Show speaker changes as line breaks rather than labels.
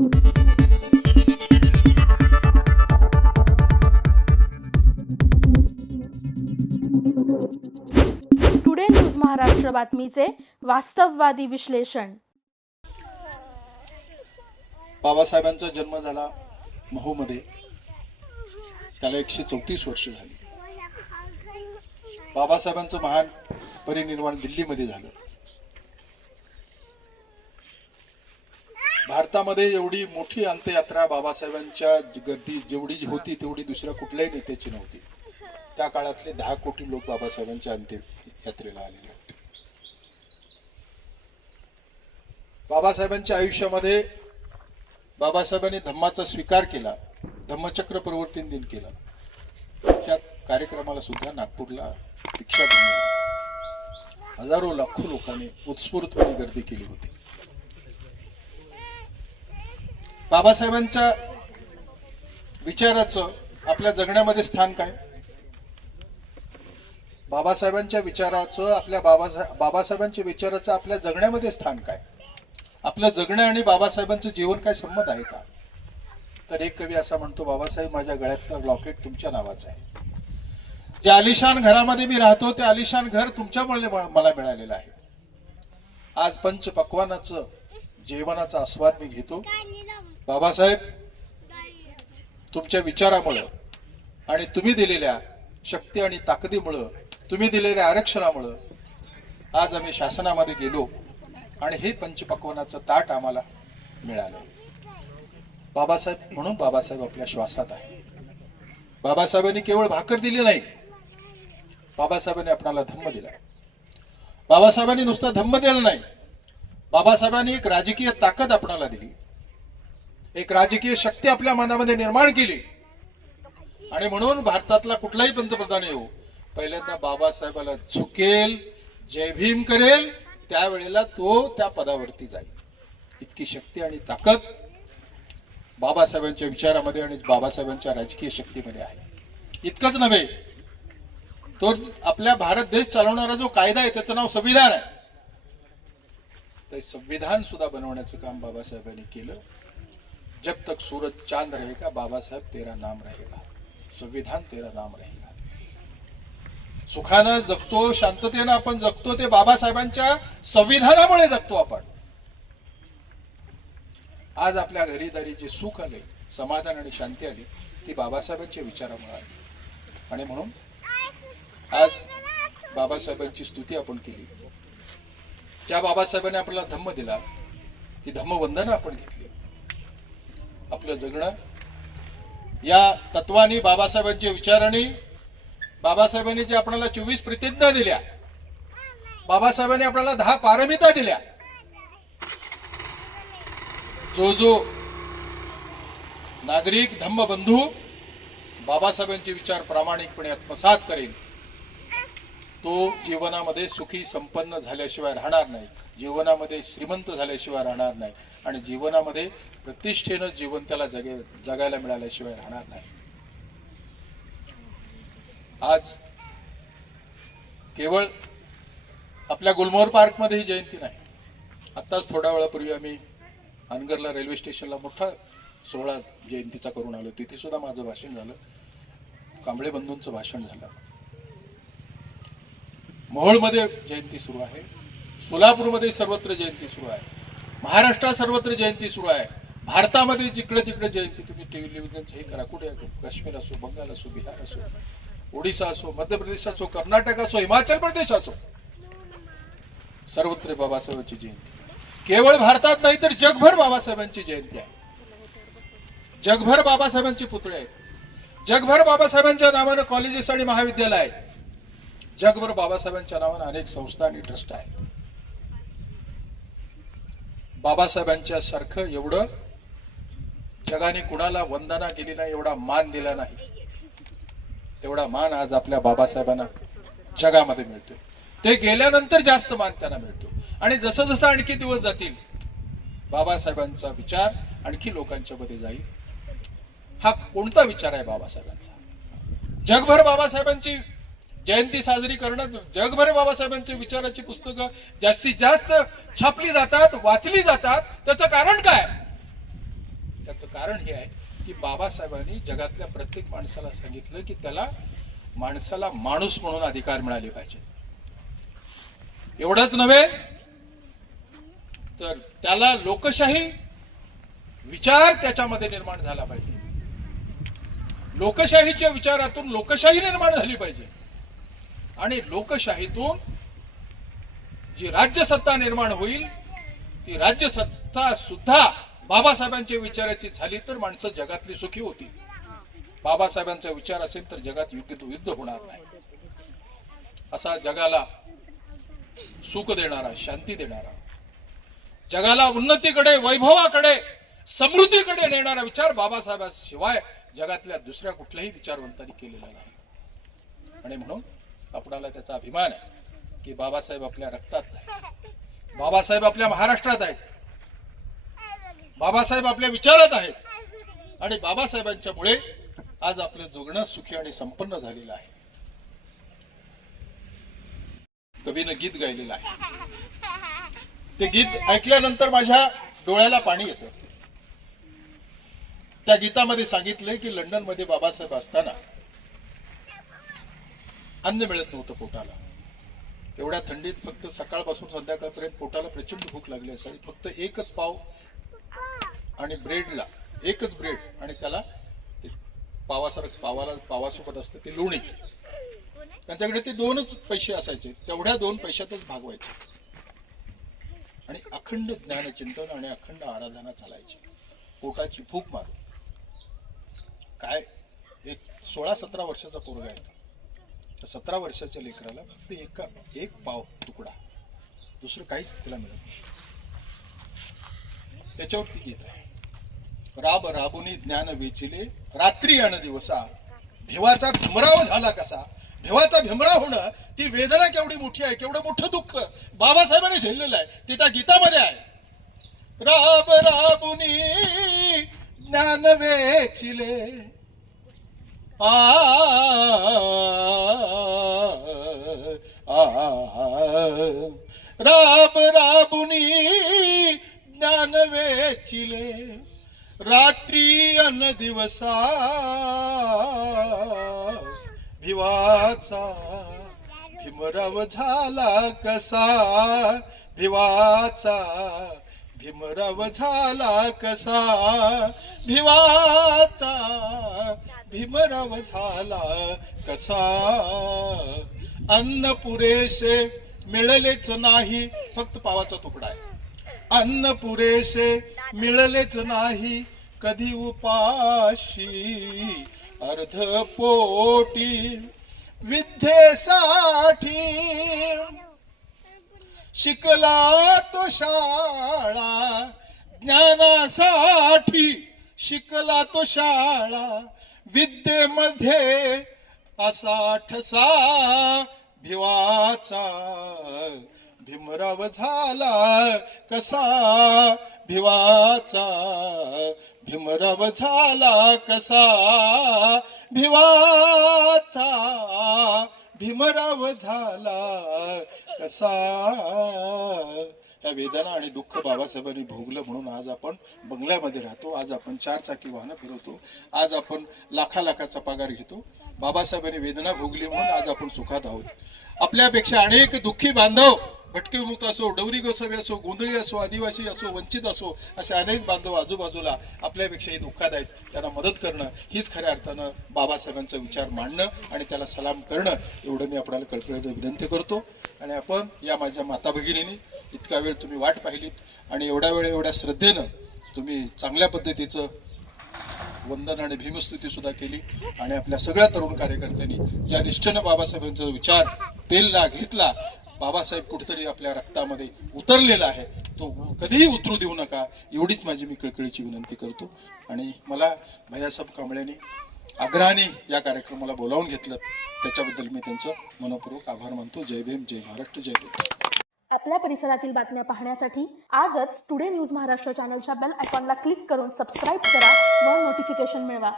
Today news Maharashtra बातमीचे वास्तववादी विश्लेषण
बाबासाहेबांचा जन्म झाला महूमध्ये. त्याला एकशे चौतीस वर्ष झाली. बाबासाहेबांचं महान परिनिर्वाण दिल्लीमध्ये झालं. भारतामध्ये एवढी मोठी अंत्ययात्रा बाबासाहेबांच्या गर्दी जेवढी होती तेवढी दुसऱ्या कुठल्याही नेत्याची नव्हती. त्या काळातले दहा कोटी लोक बाबासाहेबांच्या अंत्ययात्रेला आलेले होते. बाबासाहेबांच्या आयुष्यामध्ये बाबासाहेबांनी धम्माचा स्वीकार केला धम्मचक्र प्रवर्तन दिन केला. त्या कार्यक्रमाला सुद्धा नागपूरला दीक्षा बनवली हजारो लाखो लोकांनी उत्स्फूर्तपणे गर्दी केली होती. बाबासाहेबांच्या विचाराचं आपल्या जगण्यामध्ये स्थान काय? बाबासाहेबांच्या विचाराचं आपल्या बाबासाहेब बाबासाहेबांच्या विचाराचं आपल्या जगण्यामध्ये स्थान काय? आपलं जगणं आणि बाबासाहेबांचं जीवन काय संमत आहे का? तर एक कवी असा म्हणतो बाबासाहेब माझ्या गळ्यातलं लॉकेट तुमच्या नावाचं आहे. ज्या आलिशान घरामध्ये मी राहतो ते आलिशान घर तुमच्यामुळे मला मिळालेलं आहे. आज पंच पक्वानाचं जेवणाचा आस्वाद मी घेतो. बाबासाहेब तुमच्या विचारामुळं आणि तुम्ही दिलेल्या शक्ती आणि ताकदीमुळं तुम्ही दिलेल्या आरक्षणामुळं आज आम्ही शासनामध्ये गेलो आणि हे पंचपक्वनाचं ताट आम्हाला मिळालं. बाबासाहेब म्हणून बाबासाहेब आपल्या श्वासात आहे. बाबासाहेबांनी केवळ भाकर दिली नाही बाबासाहेबांनी आपणाला धम्म दिला. बाबासाहेबांनी नुसता धम्म दिला नाही बाबासाहेबांनी एक राजकीय ताकद आपणाला दिली. एक राजकीय शक्ती आपल्या मनामध्ये निर्माण केली. आणि म्हणून भारतातला कुठलाही पंतप्रधान येऊ पहिल्यांदा बाबासाहेबाला झुकेल जय भीम करेल त्यावेळेला तो त्या पदावरती जाईल. इतकी शक्ती आणि ताकद बाबासाहेबांच्या विचारामध्ये आणि बाबासाहेबांच्या राजकीय शक्तीमध्ये आहे. इतकंच नव्हे तो आपल्या भारत देश चालवणारा जो कायदा आहे त्याचं नाव संविधान आहे. ते संविधान सुद्धा बनवण्याचं काम बाबासाहेबांनी केलं. जब तक सूरज चांद रहेगा बाबा साहब तेरा नाम रहेगा संविधान तेरा नाम रहेगा। सुखानं जगतो शांततेनं आपण जगतो ते बाबासाहेबांच्या संविधानामुळे जगतो आपण. आज आपल्या घरीदारीचे जे सुख आले समाधान आणि शांती आली ती बाबासाहेबांच्या विचारामुळे आली. आणि म्हणून आज बाबासाहेबांची स्तुती आपण केली. ज्या बाबासाहेबांनी आपल्याला धम्म दिला ती धम्मवंदना आपण घेतली. आपलं जगणं. या तत्वानी बाबासाहेबांच्या विचाराने बाबासाहेबांनी जे आपल्याला चोवीस प्रतिज्ञा दिल्या बाबासाहेबांनी आपल्याला दहा पारमिता दिल्या. जो जो नागरिक धम्मबंधू बाबासाहेबांचे विचार प्रामाणिकपणे आत्मसात करेल तो जीवनामध्ये सुखी संपन्न झाल्याशिवाय राहणार नाही. जीवनामध्ये श्रीमंत झाल्याशिवाय राहणार नाही. आणि जीवनामध्ये प्रतिष्ठेनं जीवन त्याला जगे जगायला मिळाल्याशिवाय राहणार नाही. आज केवळ आपल्या गुलमोहर पार्कमध्ये ही जयंती नाही. आत्ताच थोड्या वेळापूर्वी आम्ही अनगरला रेल्वे स्टेशनला मोठा सोहळा जयंतीचा करून आलो. तिथे सुद्धा माझं भाषण झालं. कांबळे बंधूंचं भाषण झालं. मोहोळमध्ये जयंती सुरू आहे. सोलापूरमध्ये सर्वत्र जयंती सुरू आहे. महाराष्ट्रात सर्वत्र जयंती सुरू आहे. भारतामध्ये जिकडे तिकडे जयंती तुम्ही टेलिव्हिजनचं हे करा. कुठे काश्मीर असो बंगाल असो बिहार असो ओडिसा असो मध्य प्रदेश असो कर्नाटक असो हिमाचल प्रदेश असो सर्वत्र बाबासाहेबांची जयंती. केवळ भारतात नाही तर जगभर बाबासाहेबांची जयंती आहे. जगभर बाबासाहेबांचे पुतळे आहेत. जगभर बाबासाहेबांच्या नावानं कॉलेजेस आणि महाविद्यालय आहेत. जगभर बाबासाहेबांच्या नावानं अनेक संस्था आणि ट्रस्ट आहेत. बाबासाहेबांच्या सारखं एवढं जगाने कुणाला वंदना केली नाही एवढा मान दिला नाही. तेवढा मान आज आपल्या बाबासाहेबांना जगामध्ये मिळतोय. ते गेल्यानंतर जास्त मान त्यांना मिळतो. आणि जसं जसं आणखी दिवस जातील बाबासाहेबांचा विचार आणखी लोकांच्या मध्ये जाईल. हा कोणता विचार आहे बाबासाहेबांचा? जगभर बाबासाहेबांची जयंती साजरी करणं जगभर बाबासाहेबांची विचाराची पुस्तकं जास्तीत जास्त छापली जातात वाचली जातात. त्याचं कारण काय? त्याचं कारण हे आहे की बाबासाहेबांनी जगातल्या प्रत्येक माणसाला सांगितलं की त्याला माणसाला माणूस म्हणून अधिकार मिळाले पाहिजे. एवढंच नव्हे तर त्याला लोकशाही विचार त्याच्यामध्ये निर्माण झाला पाहिजे. लोकशाहीच्या विचारातून लोकशाही निर्माण झाली पाहिजे. आणि लोकशाहीतून जी राज्यसत्ता निर्माण होईल ती राज्यसत्ता सुद्धा बाबासाहेबांच्या विचाराची झाली तर माणसं जगातली सुखी होती बाबासाहेबांचा विचार असेल तर जगात युद्ध युद्ध होणार नाही. असा जगाला सुख देणारा शांती देणारा जगाला उन्नतीकडे वैभवाकडे समृद्धीकडे नेणारा विचार बाबासाहेबांशिवाय जगातल्या दुसऱ्या कुठल्याही विचारवंतांनी केलेला नाही. आणि म्हणून आपणाला त्याचा अभिमान आहे की बाबासाहेब आपल्या रक्तात आहेत. बाबासाहेब आपल्या महाराष्ट्रात आहेत. बाबासाहेब आपल्या विचारात आहेत. आणि बाबासाहेबांच्या मुळे आज आपलं जगणं सुखी आणि संपन्न झालेलं आहे. कवीनं गीत गायलेलं आहे. ते गीत ऐकल्यानंतर माझ्या डोळ्याला पाणी येतं. त्या गीतामध्ये सांगितलंय की लंडनमध्ये बाबासाहेब असताना अन्न मिळत नव्हतं पोटाला. एवढ्या थंडीत फक्त सकाळपासून संध्याकाळपर्यंत पोटाला प्रचंड भूक लागली असावी. फक्त एकच पाव आणि ब्रेडला एकच ब्रेड आणि त्याला ते पावासारखं पावाला पावासोबत असतं ते लोणी. त्यांच्याकडे ते दोनच पैसे असायचे. तेवढ्या दोन पैशातच भागवायचे आणि अखंड ज्ञानचिंतन आणि अखंड आराधना चालायची. पोटाची भूक मारून. काय? एक सोळा सतरा वर्षाचा पोरगा आहे त्या सतरा वर्षाच्या लेकराला फक्त एका एक पाव तुकडा. दुसरं काहीच तिला मिळत नाही. त्याच्यावरती गीत आहे. राब राबुनी ज्ञान वेचिले रात्री अन दिवसा. भिवाचा भीमराव झाला कसा? भिवाचा भीमराव होणं ती वेदना केवढी मोठी आहे केवढं मोठं दुःख. बाबासाहेबांनी झेललेलं आहे. ते त्या गीतामध्ये आहे. राब राबुनी ज्ञान वेचिले आ राब राबुनी ज्ञान वेचिले रात्री अन दिवसा भिवाचा भीमराव झाला कसा? भिवाचा भीमराव झाला कसा? भिवाचा भीमराव झाला कसा? अन्न पुरेसे मिळलेच नाही फक्त पावाचा तुकडा आहे. अन्न पुरेसे मिळलेच नाही कधी उपाशी अर्ध पोटी विद्येसाठी. शिकला तो शाळा ज्ञानासाठी शिकला तो शाळा विद्येमध्ये असा ठसा भिवाचा भीमराव झाला कसा? भिवाचा भीमराव झाला कसा? भिवाचा भीमराव झाला कसा? या वेदना आणि दुःख बाबासाहेबांनी भोगलं म्हणून आज आपण बंगल्यामध्ये राहतो. आज आपण चार चाकी वाहनं फिरवतो. आज आपण लाखा लाखाचा पगार घेतो. बाबासाहेबांनी वेदना भोगली म्हणून आज आपण सुखात आहोत. आपल्यापेक्षा अनेक दुःखी बांधव भटके विमुक्त असो डवरी गोसावी असो गोंधळी असो आदिवासी असो वंचित असो असे अनेक बांधव आजूबाजूला आपल्यापेक्षाही दुःखात आहेत. त्यांना मदत करणं हीच खऱ्या अर्थानं बाबासाहेबांचा विचार मांडणं आणि त्याला सलाम करणं एवढं मी आपल्याला कळकळीनं विनंती करतो. आणि आपण या माझ्या माता भगिनींनी इतका वेळ तुम्ही वाट पाहिलीत आणि एवढ्या वेळ एवढ्या श्रद्धेनं तुम्ही चांगल्या पद्धतीचं वंदन आणि भीमस्तुती सुद्धा केली. आणि आपल्या सगळ्या तरुण कार्यकर्त्यांनी ज्या निष्ठेनं बाबासाहेबांचा विचार पेलला घेतला बाबासाहेब कुठेतरी आपल्या रक्तामध्ये उतरलेला आहे. तो कधीही उतरू देऊ नका. एवढीच माझी मी कळकळीची विनंती करतो. आणि मला भैयासाहेब कांबळ्याने आग्रहाने या कार्यक्रमाला बोलावून घेतलं. त्याच्याबद्दल मी त्यांचं मनपूर्वक आभार मानतो. जय भीम जय महाराष्ट्र जय भीम.
आपल्या परिसरातील बातम्या पाहण्यासाठी आजच टुडे न्यूज महाराष्ट्र चॅनलच्या बेल आयकॉनला क्लिक करून सबस्क्राईब करा व नोटिफिकेशन मिळवा.